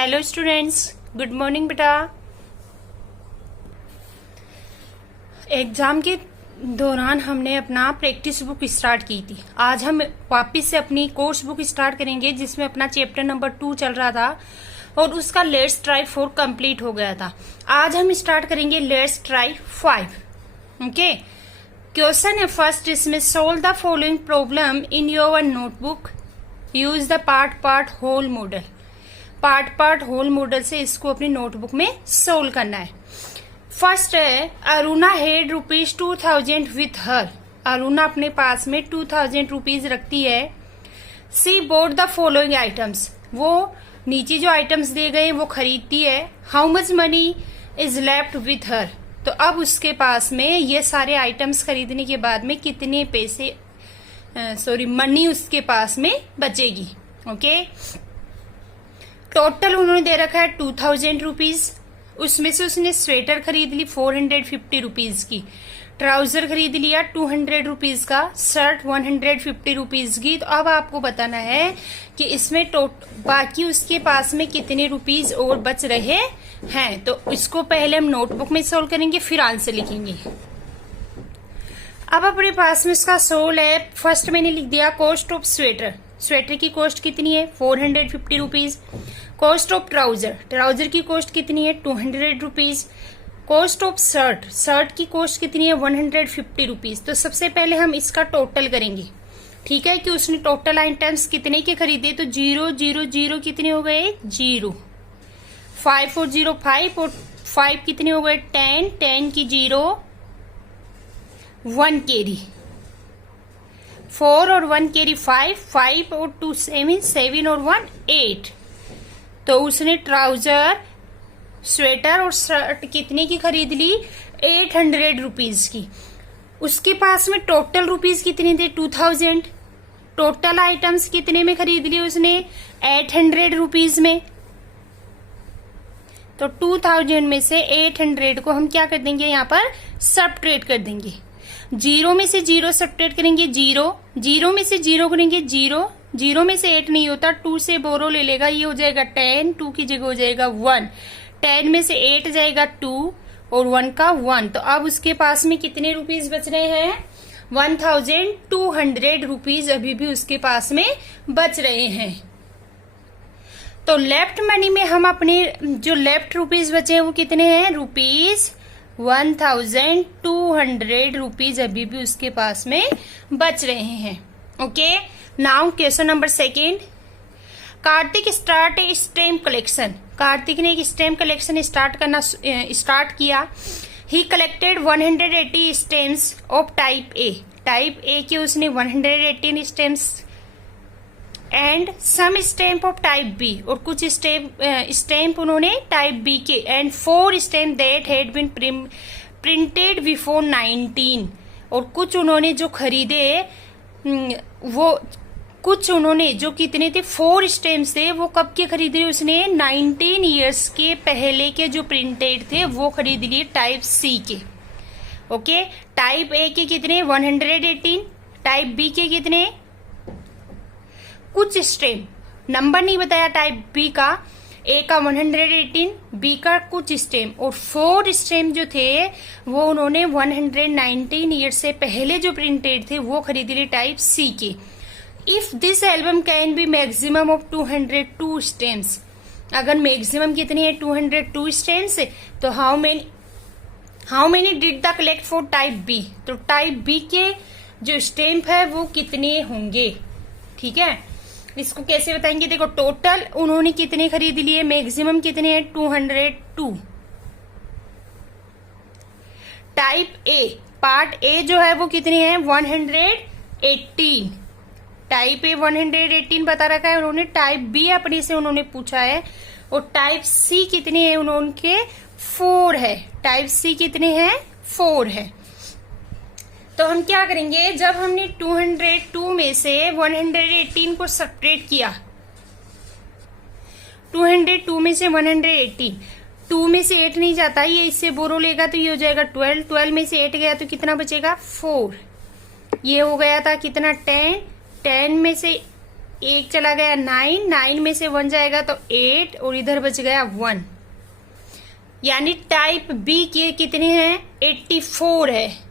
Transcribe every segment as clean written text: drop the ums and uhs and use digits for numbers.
Hello students, good morning बेटा। Exam के दौरान हमने अपना प्रैक्टिस बुक स्टार्ट की थी। आज हम वापस से अपनी कोर्स बुक स्टार्ट करेंगे जिसमें अपना चैप्टर नंबर 2 चल रहा था और उसका लेट्स ट्राई 4 कंप्लीट हो गया था। आज हम स्टार्ट करेंगे लेट्स ट्राई 5। ओके, क्वेश्चन है फर्स्ट इसमें, solve the following problem in your notebook, use the part whole model. Part whole model से इसको अपनी नोटबुक में सोल्व करना है। फर्स्ट है, Aruna had ₹2000 with her. Aruna अपने पास में 2000 रुपीज रखती है। सी बोट द फॉलोइंग आइटम्स, वो नीचे जो आइटम्स दिए गए वो खरीदती है। How much money is left with her, तो अब उसके पास में ये सारे आइटम्स खरीदने के बाद में कितने पैसे मनी उसके पास में बचेगी। ओके, टोटल उन्होंने दे रखा है 2000 रुपीज। उसमें से उसने स्वेटर खरीद ली 450 रुपीज की, ट्राउजर खरीद लिया 200 रुपीज का, शर्ट 150 रुपीज की। तो अब आपको बताना है कि इसमें बाकी उसके पास में कितने रुपीज और बच रहे हैं। तो इसको पहले हम नोटबुक में सोल्व करेंगे, फिर आंसर लिखेंगे। अब अपने पास में इसका सोल्व है। फर्स्ट मैंने लिख दिया कॉस्ट ऑफ स्वेटर। स्वेटर की कॉस्ट कितनी है 450 rupees. Cost of trouser, trouser की कॉस्ट कितनी है 200 rupees. Cost of shirt, shirt की कॉस्ट कितनी है 150 रुपीज। तो सबसे पहले हम इसका टोटल करेंगे। ठीक है कि उसने टोटल आइटम्स कितने के खरीदे, तो 0 0 0 कितने हो गए 0, 5 और 0 5 और 5 कितने हो गए 10, 10 की 0 1 कैरी, 4 और 1 कैरी 5, 5 और 2 7, 7 और 1 8। तो उसने ट्राउजर, स्वेटर और शर्ट कितने की खरीद ली 800 रुपीज की। उसके पास में टोटल रुपीज कितने थे 2000। टोटल आइटम्स कितने में खरीद लिए उसने 800 रुपीज में। तो 2000 में से 800 को हम क्या कर देंगे, यहाँ पर सबट्रेट कर देंगे। 0 में से 0 सबट्रेट करेंगे 0, 0 में से 0 करेंगे 0, 0 में से 8 नहीं होता, 2 से बोरो ले लेगा, ये हो जाएगा 10, 2 की जगह हो जाएगा 1, 10 में से 8 जाएगा 2 और 1 का 1। तो अब उसके पास में कितने रुपीज बच रहे हैं 1200 रुपीज अभी भी उसके पास में बच रहे हैं। तो लेफ्ट मनी में हम अपने जो लेफ्ट रुपीज बचे हैं वो कितने हैं ₹1200 रुपीज अभी भी उसके पास में बच रहे हैं। Okay, now question number 2। Karthik start a stamp collection. Karthik ने एक स्टैम्प कलेक्शन स्टार्ट किया। He collected 180 stamps of type A. Type A के उसने 118 stamps and some stamp of type B, और कुछ स्टैम्प उन्होंने टाइप बी के, and 4 stamp that had been printed before 19। और कुछ उन्होंने जो खरीदे वो कुछ उन्होंने जो कितने थे 4 स्टैम्प्स थे, वो कब के खरीदे उसने 19 ईयर्स के पहले के जो प्रिंटेड थे वो खरीद लिए टाइप सी के। ओके, टाइप ए के कितने 118, टाइप बी के कितने, कुछ स्टैम्प, नंबर नहीं बताया टाइप बी का, ए का 118, बी का कुछ स्टैम्प, और 4 स्टैम्प जो थे वो उन्होंने 119 ईयर से पहले जो प्रिंटेड थे वो खरीद लिए टाइप सी के। If this album can be maximum of 202 stamps, अगर मैक्सिमम कितनी है 202 स्टैम्प्स, तो how many did the collect for type B, तो टाइप बी के जो स्टैम्प है वो कितने होंगे। ठीक है, इसको कैसे बताएंगे, देखो टोटल उन्होंने कितने खरीद लिए, मैक्सिमम कितने हैं 202। टाइप ए, पार्ट ए जो है वो कितने हैं 118। टाइप ए 118 बता रखा है उन्होंने, टाइप बी अपने से उन्होंने पूछा है, और टाइप सी कितने हैं उनके 4 है। टाइप सी कितने हैं 4 है। तो हम क्या करेंगे, जब हमने 202 में से 118 को सबट्रेट किया, 202 में से 118, 2 में से 8 नहीं जाता, ये इससे बोरो लेगा तो ये हो जाएगा 12, 12 में से 8 गया तो कितना बचेगा 4, ये हो गया था कितना 10, 10 में से एक चला गया 9, 9 में से 1 जाएगा तो 8 और इधर बच गया 1। यानी टाइप बी के कितने हैं? 84 है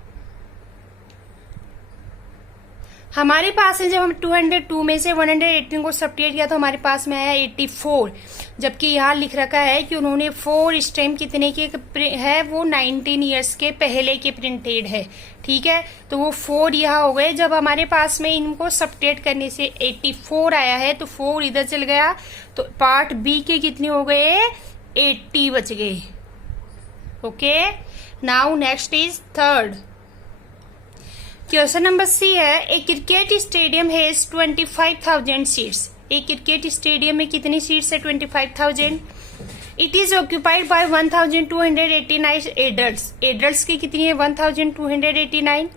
हमारे पास है। जब हम 202 में से 118 को सब्ट्रैक्ट किया तो हमारे पास में आया 84, जबकि यहाँ लिख रखा है कि उन्होंने 4 स्टैम्प कितने के है, वो 19 ईयर्स के पहले के प्रिंटेड है। ठीक है, तो वो 4 यहाँ हो गए। जब हमारे पास में इनको सब्ट्रैक्ट करने से 84 आया है तो 4 इधर चल गया, तो पार्ट बी के कितने हो गए? 80 बच गए। Okay, now next is third question number C है, a cricket stadium has 25,000 seats. एक क्रिकेट स्टेडियम में कितनी सीट्स है? 25,000। It is occupied by 1,289 adults. Adults की कितनी है? 1,289।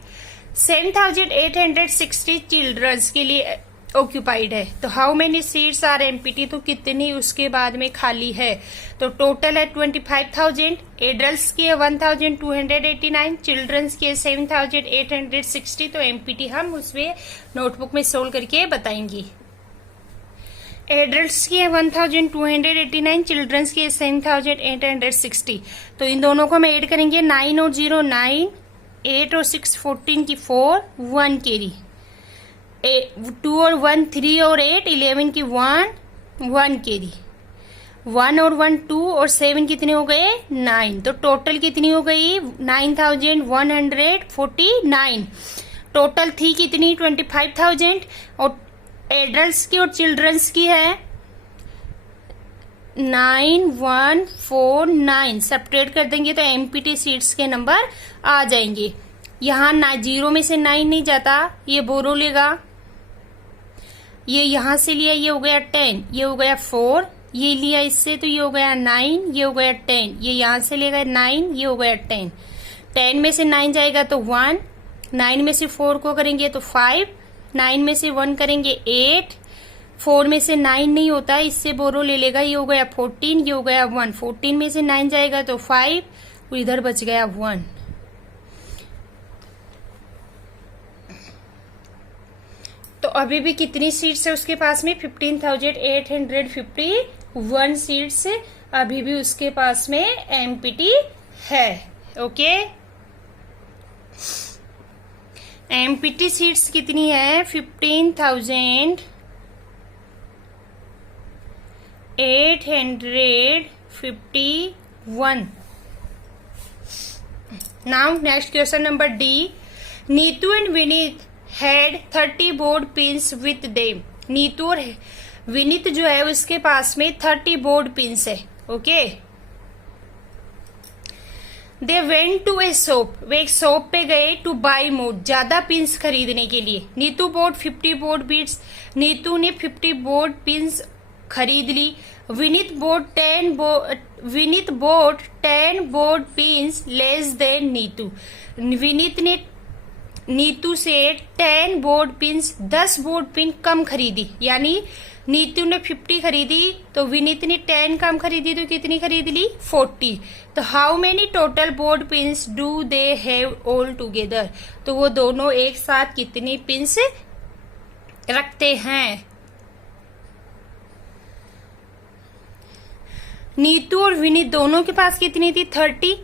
7,860 चिल्ड्रंस के लिए ऑक्यूपाइड है। तो how many seats are empty? तो कितनी उसके बाद में खाली है? तो टोटल है 25,000। एडल्ट्स की है 1,289, चिल्ड्रंस की है 7,860। तो एम्प्टी हम उसमें नोटबुक में सोल्व करके बताएंगे। एडल्ट्स की है 1,289, चिल्ड्रंस की है 7,860। तो इन दोनों को हम ऐड करेंगे। 9 और 0 9, 8 और 6 14 की 4, 1 कैरी, 2 और 1 3 और 8 11 की 1, 1 कैरी, 1 और 1 2 और 7 कितने हो गए? 9। तो टोटल कितनी हो गई? 9,149। टोटल थी कितनी? 25,000। और एडल्ट्स की और चिल्ड्रंस की है 9149। सब्ट्रैक्ट कर देंगे तो एम्प्टी सीट्स के नंबर आ जाएंगे। यहाँ 0 में से 9 नहीं जाता, ये बोरो लेगा। ये यहां से लिया, ये हो गया 10, ये हो गया 4, ये लिया इससे तो ये हो गया 9, ये हो गया 10, ये यहां से लेगा 9, ये हो गया 10। 10 में से 9 जाएगा तो 1, 9 में से 4 को करेंगे तो 5, 9 में से 1 करेंगे 8, 4 में से 9 नहीं होता, इससे बोरो ले लेगा, ये हो गया 14, ये हो गया 1, 14 में से 9 जाएगा तो 5, इधर बच गया 1। तो अभी भी कितनी सीट्स है उसके पास में? 15,851 सीट्स अभी भी उसके पास में एम्प्टी है। ओके, एम्प्टी सीट्स कितनी है? 15,851। Now next question number D, Neetu and Vineet had 30 board pins with them. Neetu और विनीत जो है उसके पास में 30 बोर्ड पिंस है। Okay, they went to a shop, वे एक शॉप पे गए टू बाई मोर, ज्यादा पिंस खरीदने के लिए। Neetu board 50 board pins, Neetu ने 50 बोर्ड पिंस खरीद ली। Vineet board 10 board pins less than Neetu. Vineet ने नीतू से 10 बोर्ड पिंस 10 बोर्ड पिन कम खरीदी। यानी नीतू ने 50 खरीदी तो विनीत ने 10 कम खरीदी, तो कितनी खरीद ली? 40। तो how many total board pins do they have all together? तो वो दोनों एक साथ कितनी पिंस रखते हैं? नीतू और विनीत दोनों के पास कितनी थी? 30।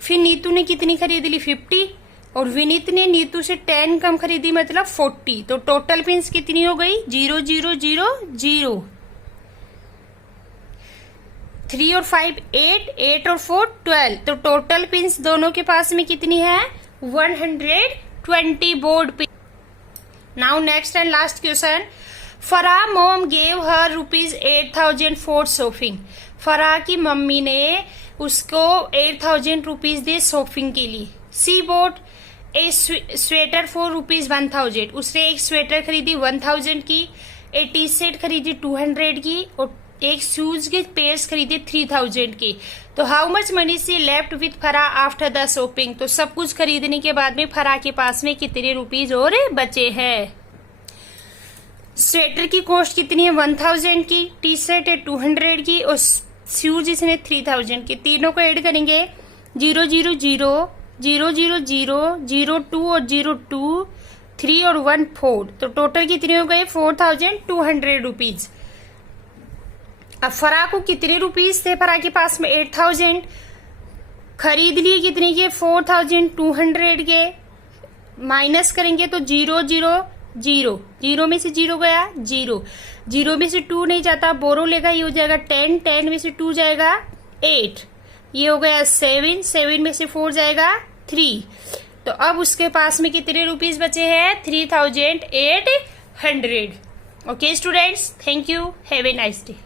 फिर नीतू ने कितनी खरीद ली? 50। और विनीत ने नीतू से 10 कम खरीदी, मतलब 40। तो टोटल पिंस कितनी हो गई? 0 0 0 0। 3 और 5 8, 8 और 4 12। तो टोटल पिंस दोनों के पास में कितनी है? 120 board pin. Now next and last question, Farah mom gave her ₹8,000 for shopping. Farah की मम्मी ने उसको 8,000 रुपीज दिए शॉपिंग के लिए। सी बोट ए स्वेटर फॉर ₹1,000। उसने एक स्वेटर खरीदी 1,000 की, एक टी शर्ट खरीदी 200 की और एक शूज के पेयर्स खरीदे 3,000 की। तो how much money see left with Farah after the shopping? तो सब कुछ खरीदने के बाद में फराह के पास में कितने रुपीज और बचे हैं? स्वेटर की कॉस्ट कितनी है? 1,000 की, टी शर्ट है 200 की और शूज इसने 3,000 की। तीनों को ऐड करेंगे 0 0 0 0 0 0 0 2 और 0 2 3 और 1 4, तो टोटल कितने हो गए 4200 रुपीज। अब फराह को कितने रुपीज थे, फराह के पास में 8000, खरीद लिए कितने के 4200 के, माइनस करेंगे तो 0 0 0, 0 में से 0 गया 0, 0 में से 2 नहीं जाता, बोरो लेगा, ये हो जाएगा 10, 10 में से 2 जाएगा 8, ये हो गया 7, 7 में से 4 जाएगा 3। तो अब उसके पास में कितने रुपीज बचे हैं 3800। Okay students, thank you, have a nice day.